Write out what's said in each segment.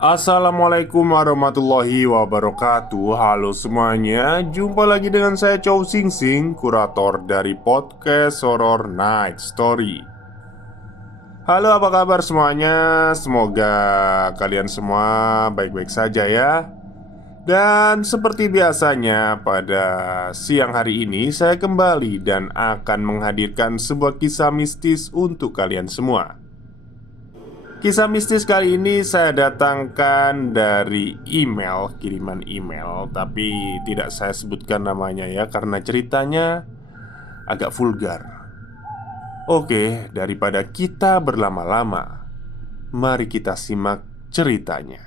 Assalamualaikum warahmatullahi wabarakatuh. Halo semuanya, jumpa lagi dengan saya Chow Sing Sing, kurator dari podcast Horror Night Story. Halo, apa kabar semuanya? Semoga kalian semua baik-baik saja ya. Dan seperti biasanya pada siang hari ini saya kembali dan akan menghadirkan sebuah kisah mistis untuk kalian semua. Kisah mistis kali ini saya datangkan dari kiriman email, tapi tidak saya sebutkan namanya ya, karena ceritanya agak vulgar. Oke, daripada kita berlama-lama, mari kita simak ceritanya.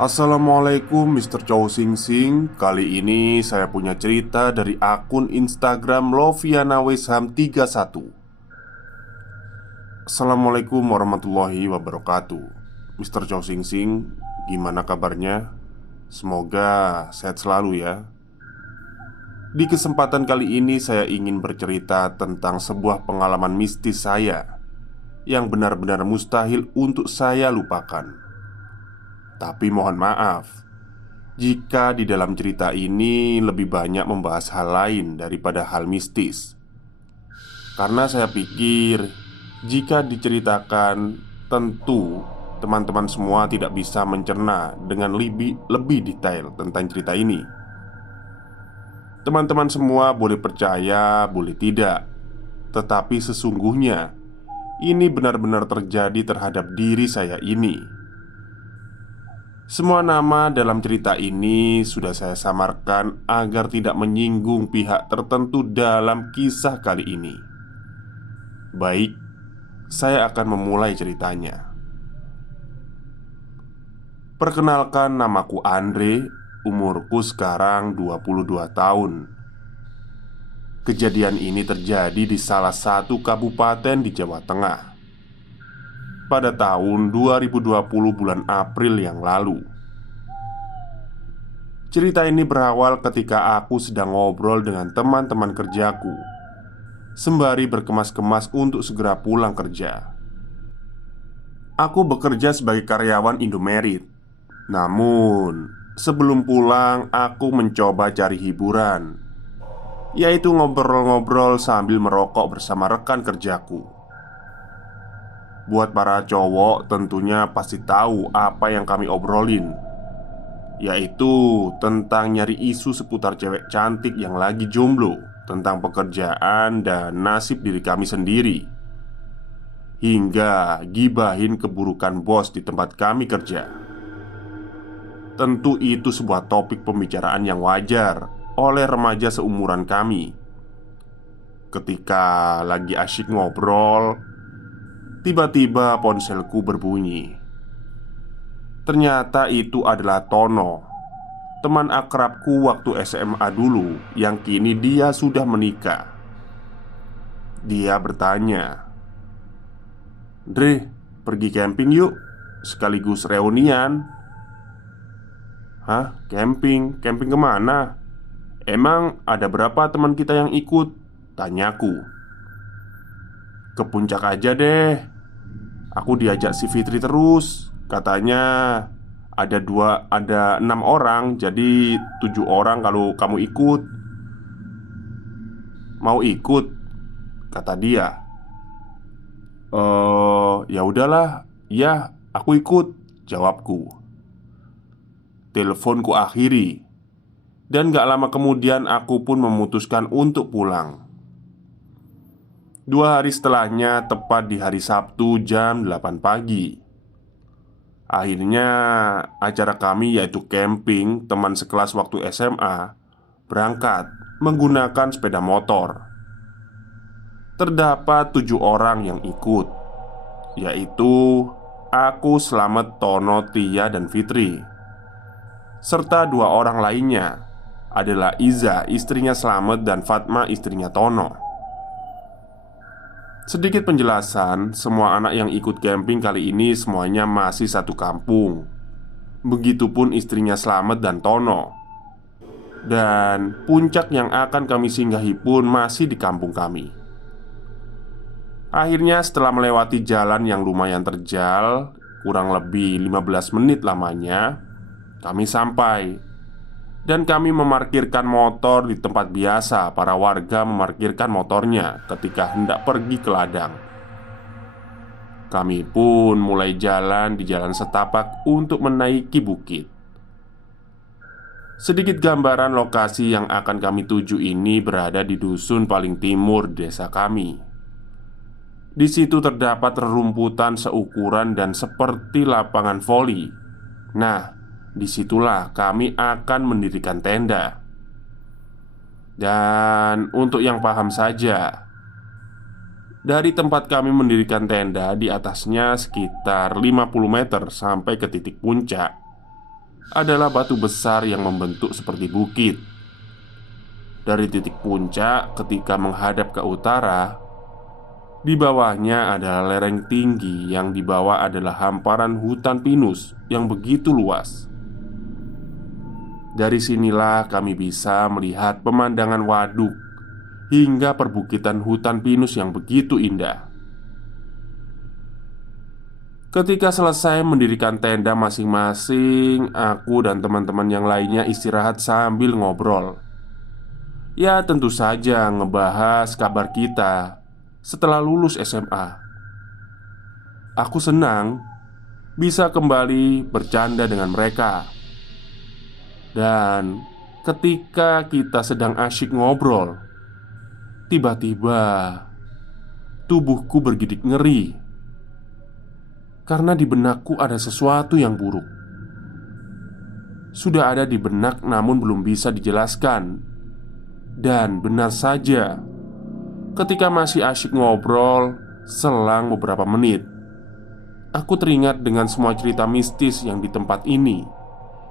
Assalamualaikum Mr. Chow Sing Sing. Kali ini saya punya cerita dari akun Instagram Loviana Wesham 31. Assalamualaikum warahmatullahi wabarakatuh. Mr. Chow Sing Sing, gimana kabarnya? Semoga sehat selalu ya. Di kesempatan kali ini saya ingin bercerita tentang sebuah pengalaman mistis saya yang benar-benar mustahil untuk saya lupakan. Tapi mohon maaf jika di dalam cerita ini lebih banyak membahas hal lain daripada hal mistis. Karena saya pikir jika diceritakan, tentu teman-teman semua tidak bisa mencerna dengan lebih detail tentang cerita ini. Teman-teman semua boleh percaya, boleh tidak, tetapi sesungguhnya ini benar-benar terjadi terhadap diri saya ini. Semua nama dalam cerita ini sudah saya samarkan agar tidak menyinggung pihak tertentu dalam kisah kali ini. Baik, saya akan memulai ceritanya. Perkenalkan, namaku Andre. Umurku sekarang 22 tahun. Kejadian ini terjadi di salah satu kabupaten di Jawa Tengah pada tahun 2020 bulan April yang lalu. Cerita ini berawal ketika aku sedang ngobrol dengan teman-teman kerjaku sembari berkemas-kemas untuk segera pulang kerja. Aku bekerja sebagai karyawan Indomaret. Namun, sebelum pulang aku mencoba cari hiburan, yaitu ngobrol-ngobrol sambil merokok bersama rekan kerjaku. Buat para cowok tentunya pasti tahu apa yang kami obrolin, yaitu tentang nyari isu seputar cewek cantik yang lagi jomblo, tentang pekerjaan dan nasib diri kami sendiri, hingga gibahin keburukan bos di tempat kami kerja. Tentu itu sebuah topik pembicaraan yang wajar oleh remaja seumuran kami. Ketika lagi asyik ngobrol, tiba-tiba ponselku berbunyi. Ternyata itu adalah Tono, teman akrabku waktu SMA dulu, yang kini dia sudah menikah. Dia bertanya, "Dre, pergi camping yuk, sekaligus reunian." "Hah? Camping? Camping kemana? Emang ada berapa teman kita yang ikut?" tanyaku. "Ke puncak aja deh. Aku diajak si Fitri terus. Katanya ada 6 orang, jadi 7 orang kalau kamu ikut." "Mau ikut?" kata dia. Ya udahlah, ya aku ikut," jawabku. Teleponku akhiri, dan gak lama kemudian aku pun memutuskan untuk pulang. 2 hari setelahnya, tepat di hari Sabtu jam 8 pagi, akhirnya acara kami, yaitu camping teman sekelas waktu SMA, berangkat menggunakan sepeda motor. Terdapat 7 orang yang ikut, yaitu aku, Slamet, Tono, Tia, dan Fitri. Serta 2 orang lainnya adalah Iza, istrinya Slamet, dan Fatma, istrinya Tono. Sedikit penjelasan, semua anak yang ikut camping kali ini semuanya masih satu kampung. Begitupun istrinya Slamet dan Tono. Dan puncak yang akan kami singgahi pun masih di kampung kami. Akhirnya setelah melewati jalan yang lumayan terjal, kurang lebih 15 menit lamanya, kami sampai. Dan kami memarkirkan motor di tempat biasa para warga memarkirkan motornya ketika hendak pergi ke ladang. Kami pun mulai jalan di jalan setapak untuk menaiki bukit. Sedikit gambaran lokasi yang akan kami tuju ini berada di dusun paling timur desa kami. Di situ terdapat rerumputan seukuran dan seperti lapangan voli. Nah, disitulah kami akan mendirikan tenda. Dan untuk yang paham saja, dari tempat kami mendirikan tenda, di atasnya sekitar 50 meter sampai ke titik puncak adalah batu besar yang membentuk seperti bukit. Dari titik puncak ketika menghadap ke utara, di bawahnya adalah lereng tinggi yang di bawah adalah hamparan hutan pinus yang begitu luas. Dari sinilah kami bisa melihat pemandangan waduk hingga perbukitan hutan pinus yang begitu indah. Ketika selesai mendirikan tenda masing-masing, aku dan teman-teman yang lainnya istirahat sambil ngobrol. Ya, tentu saja ngebahas kabar kita setelah lulus SMA. Aku senang bisa kembali bercanda dengan mereka. Dan ketika kita sedang asyik ngobrol, tiba-tiba tubuhku bergidik ngeri karena di benakku ada sesuatu yang buruk. Sudah ada di benak namun belum bisa dijelaskan. Dan benar saja, ketika masih asyik ngobrol, selang beberapa menit, aku teringat dengan semua cerita mistis yang di tempat ini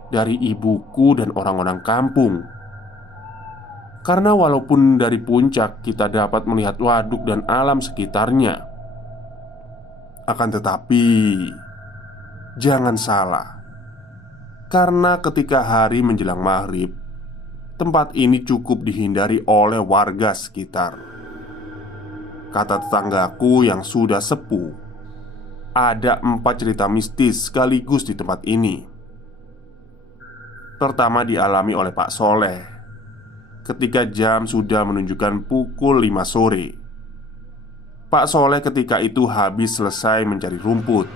dari ibuku dan orang-orang kampung. Karena walaupun dari puncak kita dapat melihat waduk dan alam sekitarnya, akan tetapi jangan salah, karena ketika hari menjelang maghrib, tempat ini cukup dihindari oleh warga sekitar. Kata tetanggaku yang sudah sepuh, ada 4 cerita mistis sekaligus di tempat ini. Pertama dialami oleh Pak Soleh ketika jam sudah menunjukkan pukul 5 sore. Pak Soleh ketika itu habis selesai mencari rumput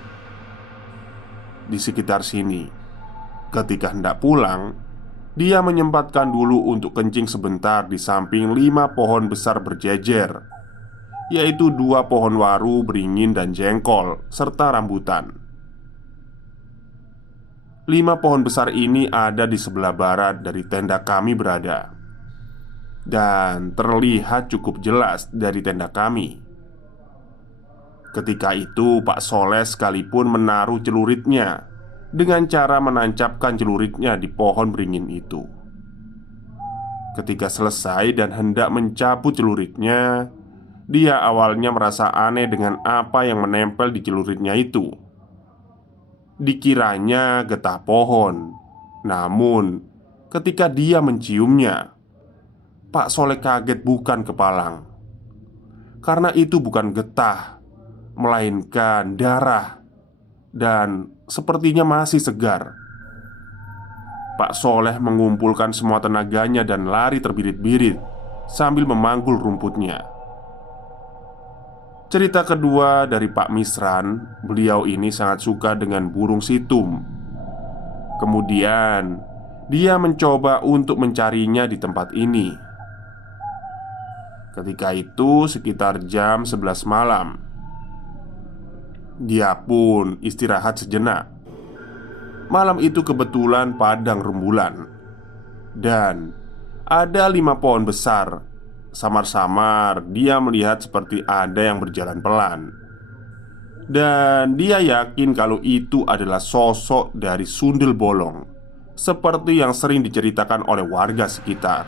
di sekitar sini. Ketika hendak pulang, dia menyempatkan dulu untuk kencing sebentar di samping 5 pohon besar berjejer, yaitu 2 pohon waru, beringin, dan jengkol, serta rambutan. 5 pohon besar ini ada di sebelah barat dari tenda kami berada, dan terlihat cukup jelas dari tenda kami. Ketika itu Pak Soleh sekalipun menaruh celuritnya dengan cara menancapkan celuritnya di pohon beringin itu. Ketika selesai dan hendak mencabut celuritnya, dia awalnya merasa aneh dengan apa yang menempel di celuritnya itu. Dikiranya getah pohon. Namun, ketika dia menciumnya, Pak Soleh kaget bukan kepalang. Karena itu bukan getah, melainkan darah. Dan sepertinya masih segar. Pak Soleh mengumpulkan semua tenaganya dan lari terbirit-birit sambil memanggul rumputnya. Cerita kedua dari Pak Misran, beliau ini sangat suka dengan burung situm. Kemudian dia mencoba untuk mencarinya di tempat ini. Ketika itu sekitar jam 11 malam. Dia pun istirahat sejenak. Malam itu kebetulan padang rembulan. Dan ada 5 pohon besar. Samar-samar dia melihat seperti ada yang berjalan pelan. Dan dia yakin kalau itu adalah sosok dari sundel bolong, seperti yang sering diceritakan oleh warga sekitar.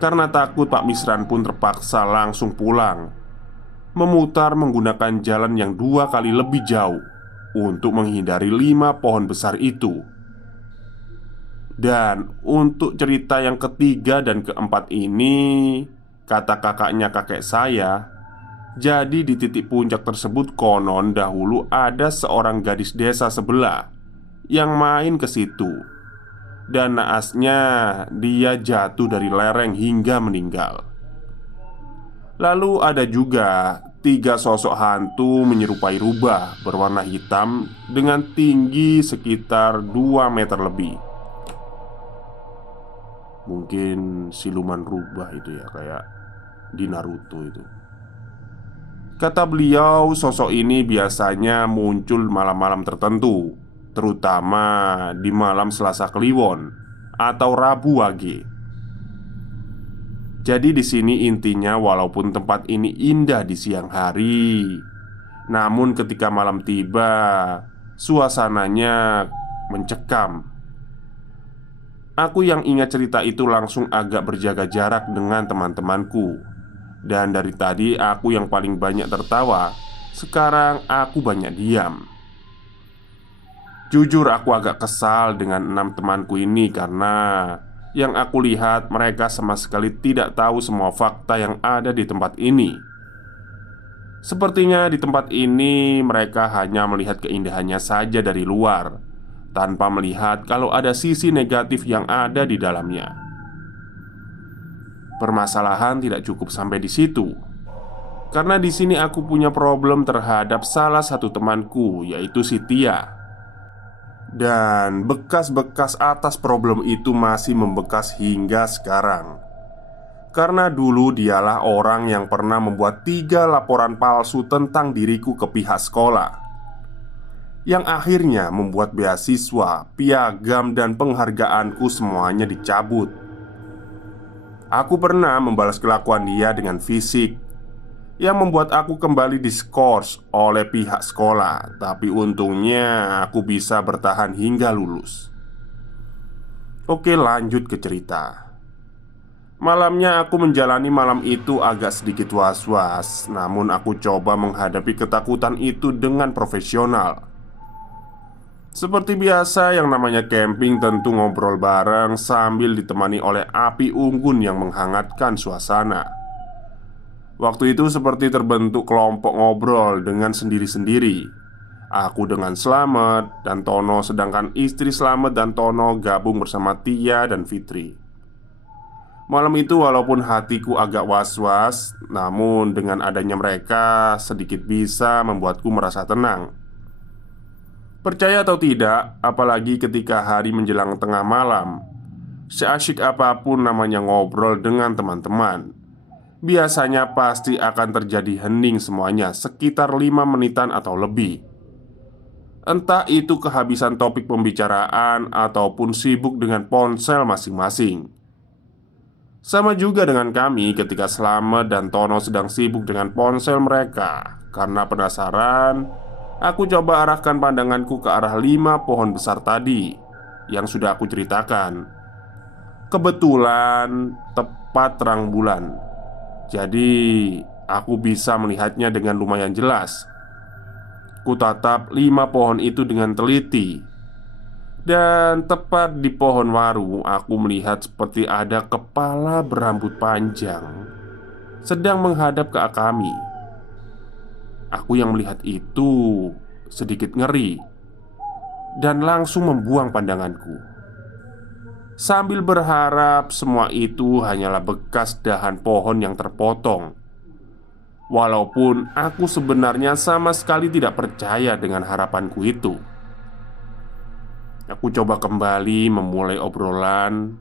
Karena takut, Pak Misran pun terpaksa langsung pulang, memutar menggunakan jalan yang 2 kali lebih jauh untuk menghindari 5 pohon besar itu. Dan untuk cerita yang ketiga dan keempat ini, kata kakaknya kakek saya, Jadi di titik puncak tersebut konon dahulu ada seorang gadis desa sebelah yang main ke situ. Dan naasnya dia jatuh dari lereng hingga meninggal. Lalu ada juga 3 sosok hantu menyerupai rubah berwarna hitam dengan tinggi sekitar 2 meter lebih. Mungkin siluman rubah itu ya, kayak di Naruto itu. Kata beliau, sosok ini biasanya muncul malam-malam tertentu, terutama di malam Selasa Kliwon atau Rabu Wage. Jadi di sini intinya, walaupun tempat ini indah di siang hari, namun ketika malam tiba, suasananya mencekam. Aku yang ingat cerita itu langsung agak berjaga jarak dengan teman-temanku. Dan dari tadi aku yang paling banyak tertawa, sekarang aku banyak diam. Jujur aku agak kesal dengan 6 temanku ini karena yang aku lihat mereka sama sekali tidak tahu semua fakta yang ada di tempat ini. Sepertinya di tempat ini mereka hanya melihat keindahannya saja dari luar, tanpa melihat kalau ada sisi negatif yang ada di dalamnya. Permasalahan tidak cukup sampai di situ, karena di sini aku punya problem terhadap salah satu temanku, yaitu si Tia. Dan bekas-bekas atas problem itu masih membekas hingga sekarang. Karena dulu dialah orang yang pernah membuat 3 laporan palsu tentang diriku ke pihak sekolah, yang akhirnya membuat beasiswa, piagam, dan penghargaanku semuanya dicabut. Aku pernah membalas kelakuan dia dengan fisik, yang membuat aku kembali diskors oleh pihak sekolah. Tapi untungnya aku bisa bertahan hingga lulus. Oke, lanjut ke cerita. Malamnya aku menjalani malam itu agak sedikit was-was, namun aku coba menghadapi ketakutan itu dengan profesional. Seperti biasa, yang namanya camping tentu ngobrol bareng sambil ditemani oleh api unggun yang menghangatkan suasana. Waktu itu seperti terbentuk kelompok ngobrol dengan sendiri-sendiri. Aku dengan Slamet dan Tono, sedangkan istri Slamet dan Tono gabung bersama Tia dan Fitri. Malam itu walaupun hatiku agak was-was, namun dengan adanya mereka sedikit bisa membuatku merasa tenang. Percaya atau tidak, apalagi ketika hari menjelang tengah malam, seasyik apapun namanya ngobrol dengan teman-teman, biasanya pasti akan terjadi hening semuanya sekitar 5 menitan atau lebih. Entah itu kehabisan topik pembicaraan ataupun sibuk dengan ponsel masing-masing. Sama juga dengan kami ketika Slamet dan Tono sedang sibuk dengan ponsel mereka. Karena penasaran, aku coba arahkan pandanganku ke arah 5 pohon besar tadi yang sudah aku ceritakan. Kebetulan tepat terang bulan, jadi aku bisa melihatnya dengan lumayan jelas. Kutatap 5 pohon itu dengan teliti. Dan tepat di pohon waru, aku melihat seperti ada kepala berambut panjang sedang menghadap ke kami. Aku yang melihat itu sedikit ngeri dan langsung membuang pandanganku, sambil berharap semua itu hanyalah bekas dahan pohon yang terpotong. Walaupun aku sebenarnya sama sekali tidak percaya dengan harapanku itu. Aku coba kembali memulai obrolan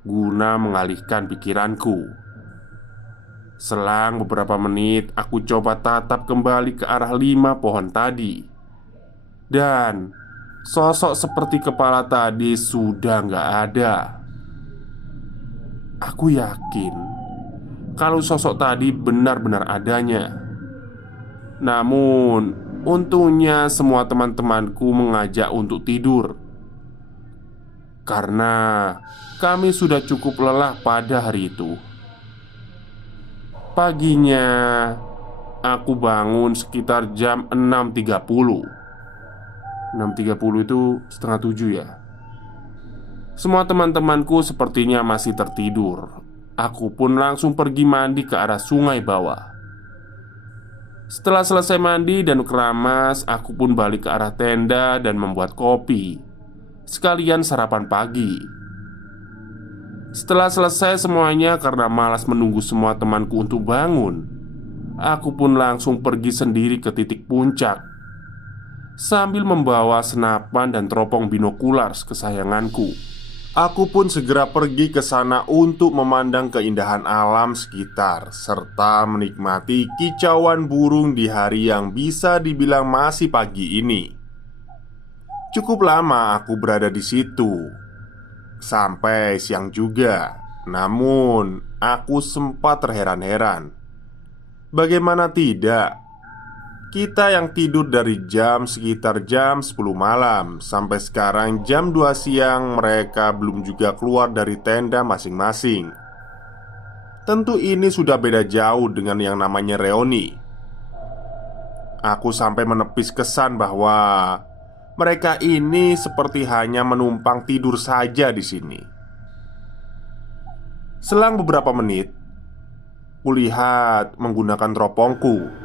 guna mengalihkan pikiranku. Selang beberapa menit, aku coba tatap kembali ke arah 5 pohon tadi. Dan sosok seperti kepala tadi sudah nggak ada. Aku yakin kalau sosok tadi benar-benar adanya. Namun, untungnya semua teman-temanku mengajak untuk tidur, karena kami sudah cukup lelah pada hari itu. Paginya, aku bangun sekitar jam 6.30. 6.30 itu setengah 7 ya. Semua teman-temanku sepertinya masih tertidur. Aku pun langsung pergi mandi ke arah sungai bawah. Setelah selesai mandi dan keramas, aku pun balik ke arah tenda dan membuat kopi, sekalian sarapan pagi. Setelah selesai semuanya, karena malas menunggu semua temanku untuk bangun, aku pun langsung pergi sendiri ke titik puncak, sambil membawa senapan dan teropong binokular kesayanganku. Aku pun segera pergi ke sana untuk memandang keindahan alam sekitar, serta menikmati kicauan burung di hari yang bisa dibilang masih pagi ini. Cukup lama aku berada di situ, sampai siang juga. Namun, aku sempat terheran-heran. Bagaimana tidak? Kita yang tidur dari sekitar jam 10 malam sampai sekarang jam 2 siang, mereka belum juga keluar dari tenda masing-masing. Tentu ini sudah beda jauh dengan yang namanya reuni. Aku sampai menepis kesan bahwa mereka ini seperti hanya menumpang tidur saja di sini. Selang beberapa menit, kulihat menggunakan teropongku,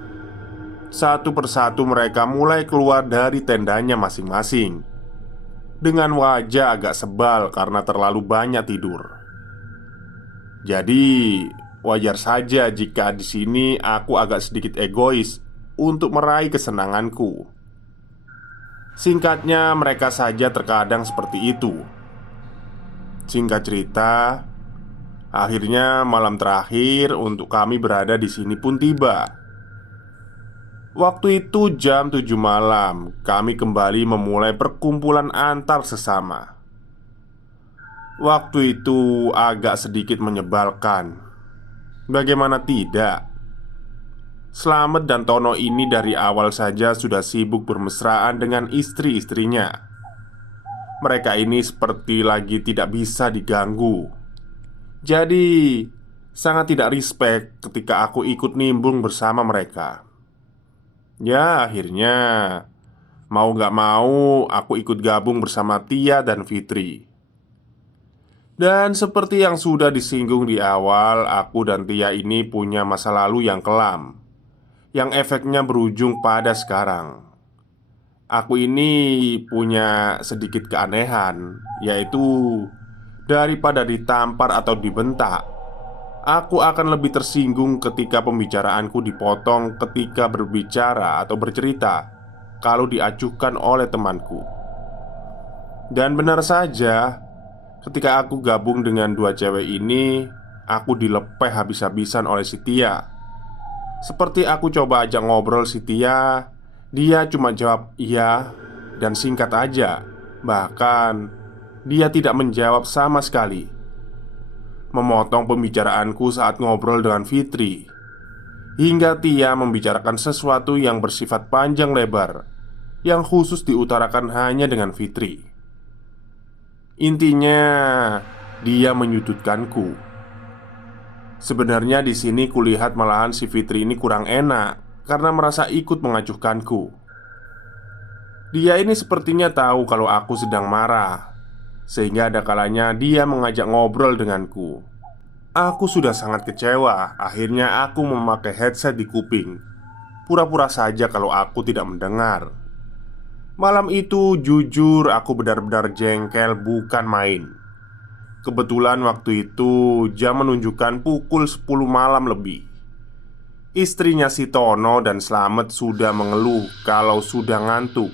satu persatu mereka mulai keluar dari tendanya masing-masing dengan wajah agak sebal karena terlalu banyak tidur. Jadi, wajar saja jika di sini aku agak sedikit egois untuk meraih kesenanganku. Singkatnya, mereka saja terkadang seperti itu. Singkat cerita, akhirnya malam terakhir untuk kami berada di sini pun tiba. Waktu itu jam 7 malam, kami kembali memulai perkumpulan antar sesama. Waktu itu agak sedikit menyebalkan. Bagaimana tidak? Slamet dan Tono ini dari awal saja sudah sibuk bermesraan dengan istri-istrinya. Mereka ini seperti lagi tidak bisa diganggu. Jadi, sangat tidak respect ketika aku ikut nimbrung bersama mereka. Ya, akhirnya mau gak mau aku ikut gabung bersama Tia dan Fitri. Dan seperti yang sudah disinggung di awal, aku dan Tia ini punya masa lalu yang kelam, yang efeknya berujung pada sekarang. Aku ini punya sedikit keanehan, yaitu daripada ditampar atau dibentak, aku akan lebih tersinggung ketika pembicaraanku dipotong ketika berbicara atau bercerita kalau diacuhkan oleh temanku. Dan benar saja, ketika aku gabung dengan dua cewek ini, aku dilepeh habis-habisan oleh si Tia. Seperti aku coba ajak ngobrol si Tia, dia cuma jawab iya dan singkat aja. Bahkan dia tidak menjawab sama sekali, memotong pembicaraanku saat ngobrol dengan Fitri, hingga Tia membicarakan sesuatu yang bersifat panjang lebar, yang khusus diutarakan hanya dengan Fitri. Intinya, dia menyudutkanku. Sebenarnya di sini kulihat malahan si Fitri ini kurang enak karena merasa ikut mengacuhkanku. Dia ini sepertinya tahu kalau aku sedang marah, sehingga ada kalanya dia mengajak ngobrol denganku. Aku sudah sangat kecewa. Akhirnya aku memakai headset di kuping, pura-pura saja kalau aku tidak mendengar. Malam itu jujur aku benar-benar jengkel bukan main. Kebetulan waktu itu jam menunjukkan pukul 10 malam lebih. Istrinya si Tono dan Slamet sudah mengeluh kalau sudah ngantuk.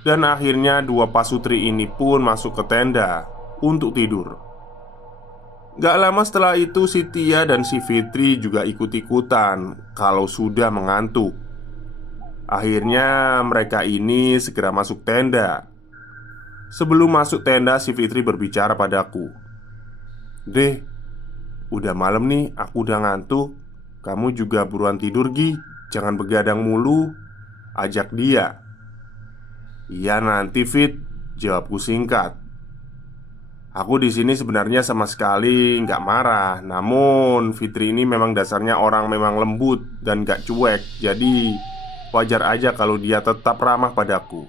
Dan akhirnya dua pasutri ini pun masuk ke tenda untuk tidur. Gak lama setelah itu si Tia dan si Fitri juga ikut-ikutan kalau sudah mengantuk. Akhirnya mereka ini segera masuk tenda. Sebelum masuk tenda si Fitri berbicara padaku. "Deh, udah malam nih, aku udah ngantuk. Kamu juga buruan tidur Gi, jangan begadang mulu," ajak dia. "Iya nanti Fit," jawabku singkat. Aku di sini sebenarnya sama sekali nggak marah. Namun Fitri ini memang dasarnya orang memang lembut dan gak cuek. Jadi wajar aja kalau dia tetap ramah padaku.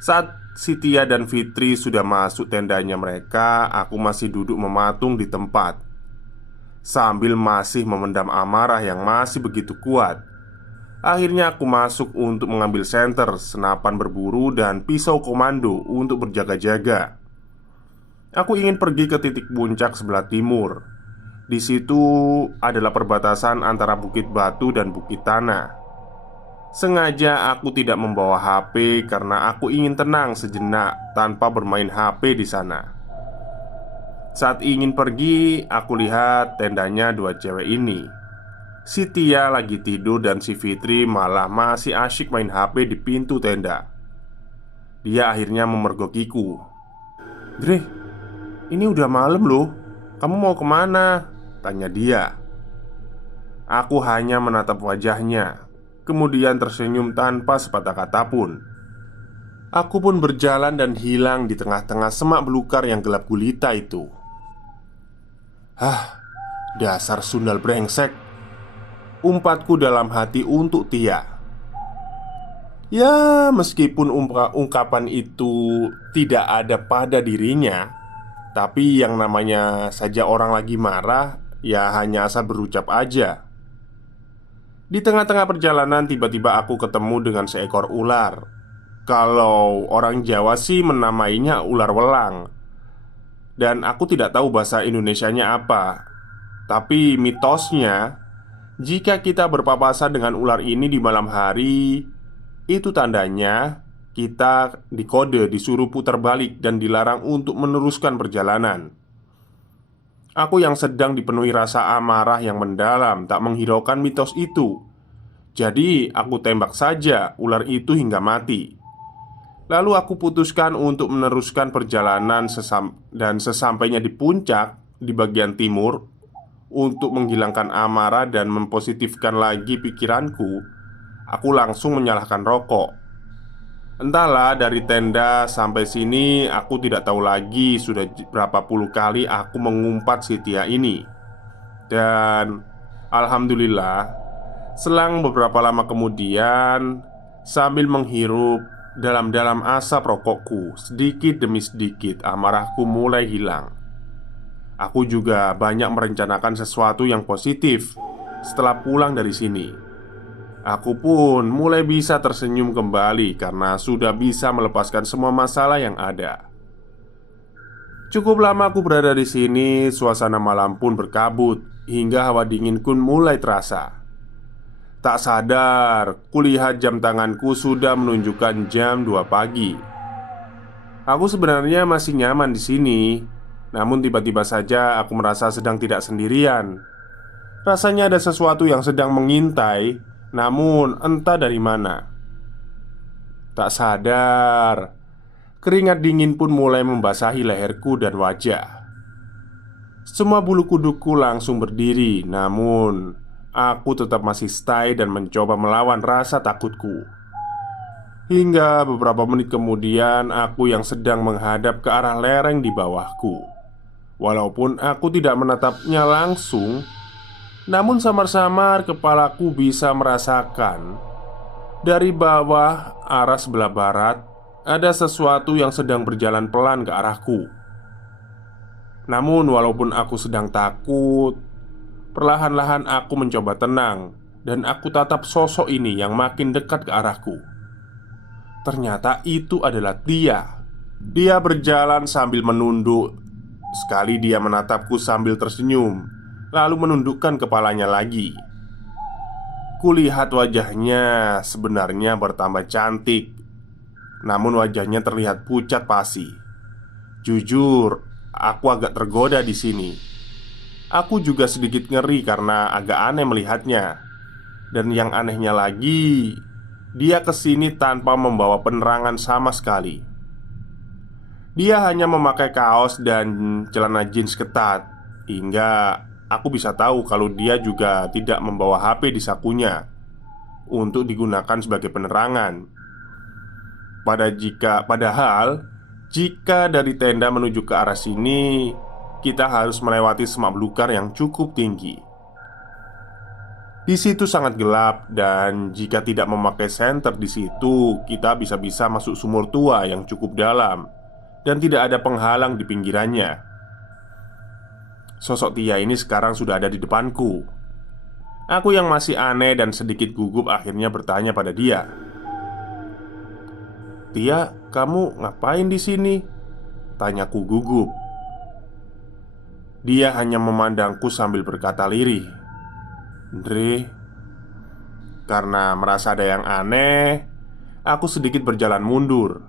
Saat si Tia dan Fitri sudah masuk tendanya mereka, aku masih duduk mematung di tempat, sambil masih memendam amarah yang masih begitu kuat Akhirnya aku masuk untuk mengambil senter, senapan berburu, dan pisau komando untuk berjaga-jaga. Aku ingin pergi ke titik puncak sebelah timur. Di situ adalah perbatasan antara Bukit Batu dan Bukit Tanah. Sengaja aku tidak membawa HP karena aku ingin tenang sejenak tanpa bermain HP di sana. Saat ingin pergi, aku lihat tendanya dua cewek ini. Si Tia lagi tidur dan si Fitri malah masih asyik main HP di pintu tenda. Dia akhirnya memergokiku. "Dre, ini udah malam loh. Kamu mau kemana?" tanya dia. Aku hanya menatap wajahnya, kemudian tersenyum tanpa sepatah kata pun. Aku pun berjalan dan hilang di tengah-tengah semak belukar yang gelap gulita itu. "Hah, dasar sundal brengsek," umpatku dalam hati untuk Tia. Ya, meskipun ungkapan itu tidak ada pada dirinya, tapi yang namanya saja orang lagi marah, ya hanya asal berucap aja. Di tengah-tengah perjalanan tiba-tiba aku ketemu dengan seekor ular. Kalau orang Jawa sih menamainya ular welang. Dan aku tidak tahu bahasa Indonesianya apa. Tapi mitosnya, jika kita berpapasan dengan ular ini di malam hari, itu tandanya kita dikode, disuruh putar balik dan dilarang untuk meneruskan perjalanan. Aku yang sedang dipenuhi rasa amarah yang mendalam tak menghiraukan mitos itu. Jadi aku tembak saja ular itu hingga mati. Lalu aku putuskan untuk meneruskan perjalanan dan sesampainya di puncak di bagian timur, untuk menghilangkan amarah dan mempositifkan lagi pikiranku, aku langsung menyalakan rokok. Entahlah, dari tenda sampai sini aku tidak tahu lagi sudah berapa puluh kali aku mengumpat si Tia ini. Dan alhamdulillah, selang beberapa lama kemudian, sambil menghirup dalam-dalam asap rokokku, sedikit demi sedikit amarahku mulai hilang. Aku juga banyak merencanakan sesuatu yang positif setelah pulang dari sini. Aku pun mulai bisa tersenyum kembali karena sudah bisa melepaskan semua masalah yang ada. Cukup lama aku berada di sini, suasana malam pun berkabut hingga hawa dingin pun mulai terasa. Tak sadar, kulihat jam tanganku sudah menunjukkan jam 2 pagi. Aku sebenarnya masih nyaman di sini, namun tiba-tiba saja aku merasa sedang tidak sendirian. Rasanya ada sesuatu yang sedang mengintai, namun entah dari mana. Tak sadar, keringat dingin pun mulai membasahi leherku dan wajah. Semua bulu kuduku langsung berdiri, namun aku tetap masih stay dan mencoba melawan rasa takutku. Hingga beberapa menit kemudian aku yang sedang menghadap ke arah lereng di bawahku. Walaupun aku tidak menatapnya langsung, namun samar-samar kepalaku bisa merasakan dari bawah arah sebelah barat ada sesuatu yang sedang berjalan pelan ke arahku. Namun walaupun aku sedang takut, perlahan-lahan aku mencoba tenang dan aku tatap sosok ini yang makin dekat ke arahku. Ternyata itu adalah Tia. Dia berjalan sambil menunduk. Sekali dia menatapku sambil tersenyum, lalu menundukkan kepalanya lagi. Kulihat wajahnya sebenarnya bertambah cantik, namun wajahnya terlihat pucat pasi. Jujur, aku agak tergoda di sini. Aku juga sedikit ngeri karena agak aneh melihatnya. Dan yang anehnya lagi, dia kesini tanpa membawa penerangan sama sekali. Dia hanya memakai kaos dan celana jeans ketat, hingga aku bisa tahu kalau dia juga tidak membawa HP di sakunya untuk digunakan sebagai penerangan. Padahal jika dari tenda menuju ke arah sini, kita harus melewati semak belukar yang cukup tinggi. Di situ sangat gelap dan jika tidak memakai senter di situ, kita bisa-bisa masuk sumur tua yang cukup dalam dan tidak ada penghalang di pinggirannya. Sosok Tia ini sekarang sudah ada di depanku. Aku yang masih aneh dan sedikit gugup akhirnya bertanya pada dia, "Tia, kamu ngapain di sini?" tanyaku gugup. Dia hanya memandangku sambil berkata lirih, "Dre." Karena merasa ada yang aneh, aku sedikit berjalan mundur.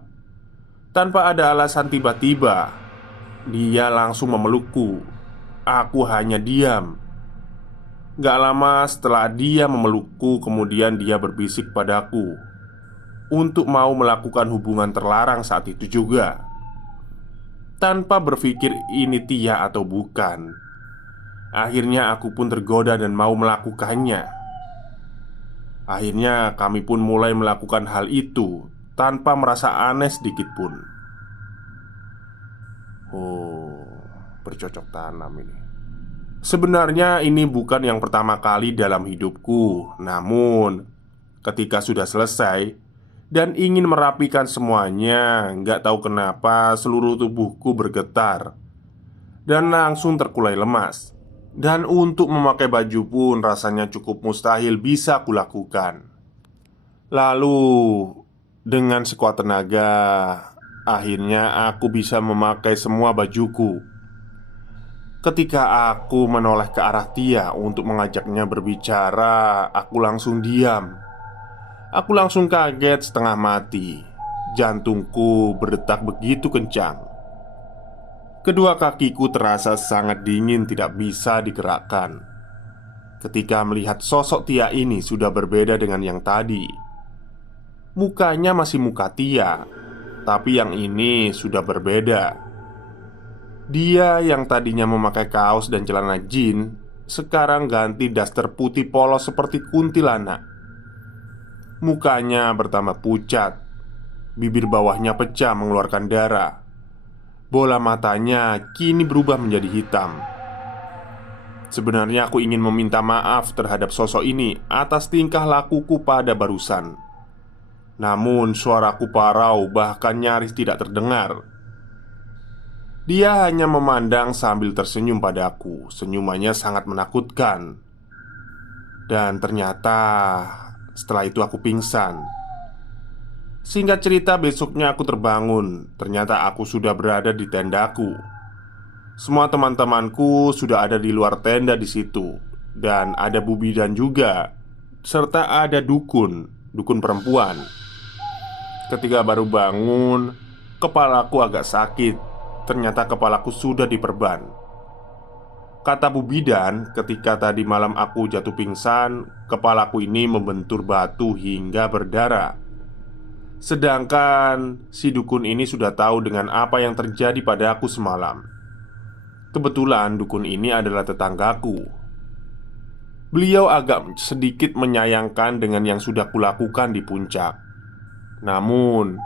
Tanpa ada alasan, tiba-tiba dia langsung memelukku. Aku hanya diam. Gak lama setelah dia memelukku, kemudian dia berbisik padaku untuk mau melakukan hubungan terlarang saat itu juga. Tanpa berpikir ini Tia atau bukan, akhirnya aku pun tergoda dan mau melakukannya. Akhirnya kami pun mulai melakukan hal itu tanpa merasa aneh sedikit pun. Oh, bercocok tanam ini. Sebenarnya ini bukan yang pertama kali dalam hidupku. Namun, ketika sudah selesai dan ingin merapikan semuanya, nggak tahu kenapa seluruh tubuhku bergetar dan langsung terkulai lemas. Dan untuk memakai baju pun rasanya cukup mustahil bisa kulakukan. Lalu, dengan sekuat tenaga, akhirnya aku bisa memakai semua bajuku. Ketika aku menoleh ke arah Tia untuk mengajaknya berbicara, aku langsung diam. Aku langsung kaget setengah mati. Jantungku berdetak begitu kencang. Kedua kakiku terasa sangat dingin, tidak bisa digerakkan. Ketika melihat sosok Tia ini sudah berbeda dengan yang tadi. Mukanya masih muka Tia, tapi yang ini sudah berbeda. Dia yang tadinya memakai kaos dan celana jeans sekarang ganti daster putih polos seperti kuntilanak. Mukanya bertambah pucat. Bibir bawahnya pecah mengeluarkan darah. Bola matanya kini berubah menjadi hitam. Sebenarnya aku ingin meminta maaf terhadap sosok ini atas tingkah lakuku pada barusan. Namun suaraku parau bahkan nyaris tidak terdengar. Dia hanya memandang sambil tersenyum padaku. Senyumannya sangat menakutkan. Dan ternyata setelah itu aku pingsan. Singkat cerita, besoknya aku terbangun. Ternyata aku sudah berada di tendaku. Semua teman-temanku sudah ada di luar tenda di situ. Dan ada Bu Bidan juga. Serta ada dukun perempuan. Ketika baru bangun, kepalaku agak sakit. Ternyata kepalaku sudah diperban. Kata Bu Bidan, ketika tadi malam aku jatuh pingsan, kepalaku ini membentur batu hingga berdarah. Sedangkan si dukun ini sudah tahu dengan apa yang terjadi pada aku semalam. Kebetulan dukun ini adalah tetanggaku. Beliau agak sedikit menyayangkan dengan yang sudah kulakukan di puncak. Namun,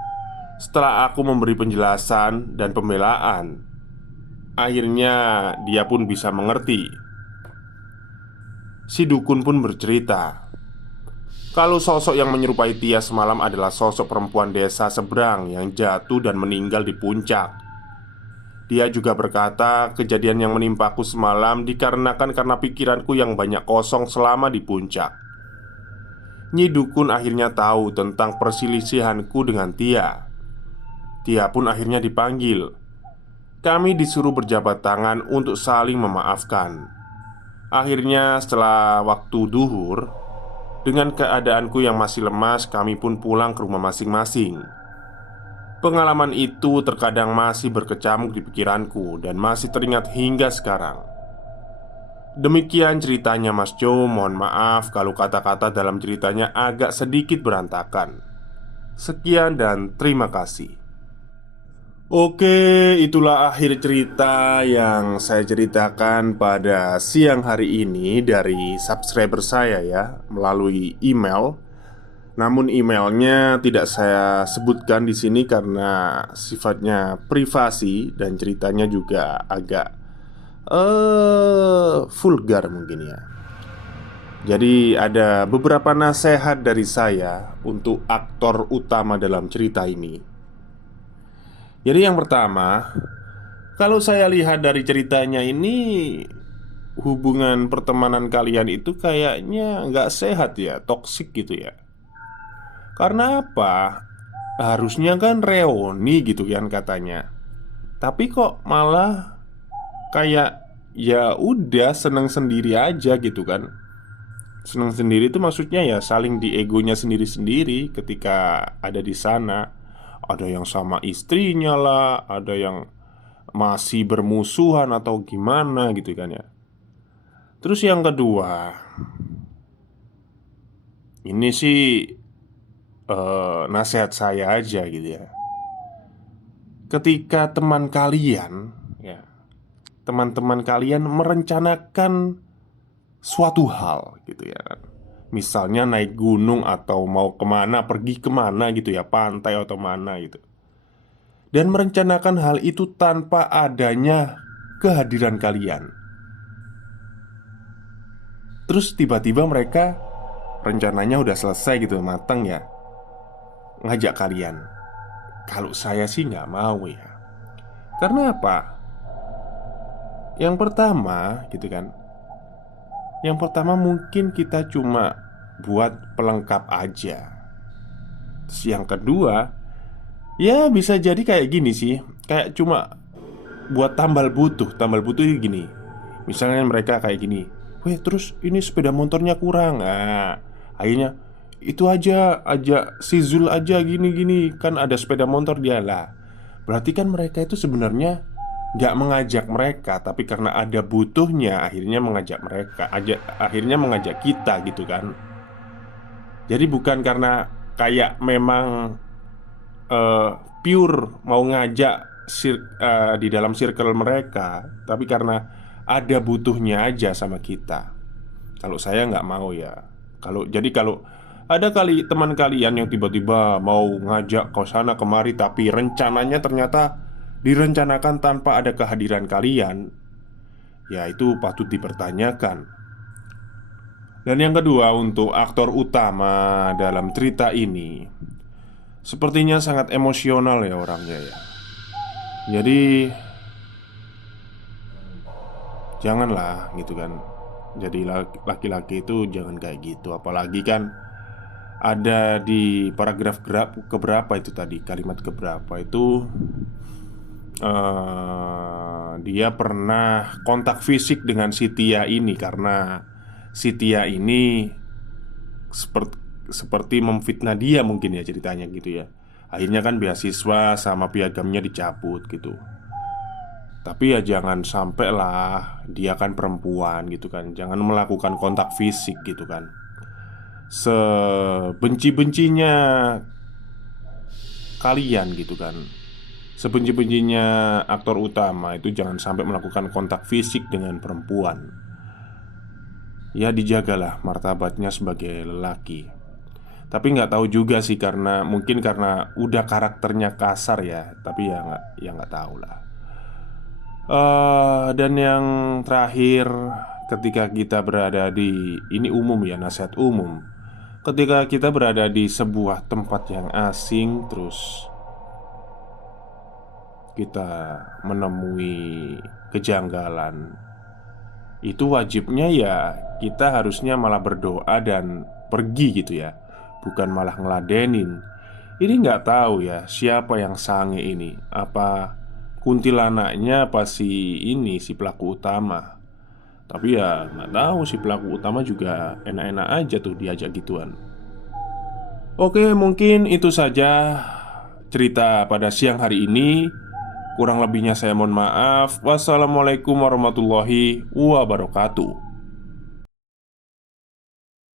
setelah aku memberi penjelasan dan pembelaan, akhirnya dia pun bisa mengerti. Si dukun pun bercerita kalau sosok yang menyerupai Tia semalam adalah sosok perempuan desa seberang yang jatuh dan meninggal di puncak. Dia juga berkata kejadian yang menimpaku semalam dikarenakan karena pikiranku yang banyak kosong selama di puncak. Nyi dukun akhirnya tahu tentang perselisihanku dengan Tia. Tia pun akhirnya dipanggil. Kami disuruh berjabat tangan untuk saling memaafkan. Akhirnya setelah waktu duhur, dengan keadaanku yang masih lemas, kami pun pulang ke rumah masing-masing. Pengalaman itu terkadang masih berkecamuk di pikiranku dan masih teringat hingga sekarang. Demikian ceritanya Mas Jo. Mohon maaf kalau kata-kata dalam ceritanya agak sedikit berantakan. Sekian dan terima kasih. Oke, itulah akhir cerita yang saya ceritakan pada siang hari ini dari subscriber saya ya, melalui email. Namun emailnya tidak saya sebutkan di sini karena sifatnya privasi dan ceritanya juga agak vulgar mungkin ya. Jadi ada beberapa nasihat dari saya untuk aktor utama dalam cerita ini. Jadi yang pertama, kalau saya lihat dari ceritanya ini, hubungan pertemanan kalian itu kayaknya nggak sehat ya, toksik gitu ya. Karena apa? Harusnya kan reuni gitu kan katanya. Tapi kok malah kayak ya udah seneng sendiri aja gitu kan. Seneng sendiri itu maksudnya ya saling di egonya sendiri-sendiri ketika ada di sana. Ada yang sama istrinya lah, ada yang masih bermusuhan atau gimana gitu kan ya. Terus yang kedua, ini sih nasihat saya aja gitu ya. Ketika teman kalian ya, teman-teman kalian merencanakan suatu hal gitu ya kan. Misalnya naik gunung atau mau kemana, pergi kemana gitu ya, pantai atau mana gitu. Dan merencanakan hal itu tanpa adanya kehadiran kalian. Terus tiba-tiba mereka rencananya udah selesai gitu, mateng ya, ngajak kalian. Kalau saya sih nggak mau ya. Karena apa? Yang pertama gitu kan, yang pertama mungkin kita cuma buat pelengkap aja. Terus yang kedua, ya bisa jadi kayak gini sih, kayak cuma buat tambal butuh. Tambal butuh gini, misalnya mereka kayak gini, "Weh terus ini sepeda motornya kurang." Nah, akhirnya itu aja si Zul aja gini-gini. Kan ada sepeda motor dia lah. Berarti kan mereka itu sebenarnya nggak mengajak mereka, tapi karena ada butuhnya akhirnya mengajak mereka akhirnya mengajak kita gitu kan. Jadi bukan karena kayak memang eh, pure mau ngajak di dalam circle mereka, tapi karena ada butuhnya aja sama kita. Kalau saya nggak mau ya. Kalau ada kali teman kalian yang tiba-tiba mau ngajak ke sana kemari, tapi rencananya ternyata direncanakan tanpa ada kehadiran kalian, ya itu patut dipertanyakan. Dan yang kedua, untuk aktor utama dalam cerita ini sepertinya sangat emosional ya orangnya ya. Jadi janganlah gitu kan. Jadi laki-laki itu jangan kayak gitu. Apalagi kan ada di paragraf keberapa itu tadi, kalimat keberapa itu dia pernah kontak fisik dengan si Tia ini karena si Tia ini seperti seperti memfitnah dia mungkin ya ceritanya gitu ya. Akhirnya kan beasiswa sama piagamnya dicabut gitu. Tapi ya jangan sampai lah, dia kan perempuan gitu kan. Jangan melakukan kontak fisik gitu kan. Sebenci-bencinya kalian gitu kan, sebenci-bencinya aktor utama itu jangan sampai melakukan kontak fisik dengan perempuan. Ya dijagalah martabatnya sebagai lelaki. Tapi nggak tahu juga sih, karena mungkin karena udah karakternya kasar ya. Tapi ya nggak tahu lah. Dan yang terakhir, ketika kita berada di ini umum ya, nasihat umum. Ketika kita berada di sebuah tempat yang asing, terus kita menemui kejanggalan, itu wajibnya ya kita harusnya malah berdoa dan pergi gitu ya, bukan malah ngeladenin. Ini nggak tahu ya siapa yang sange ini, apa kuntilanaknya, apa si pelaku utama. Tapi ya nggak tahu, si pelaku utama juga enak-enak aja tuh diajak gituan. Oke, mungkin itu saja cerita pada siang hari ini. Kurang lebihnya saya mohon maaf. Wassalamualaikum warahmatullahi wabarakatuh.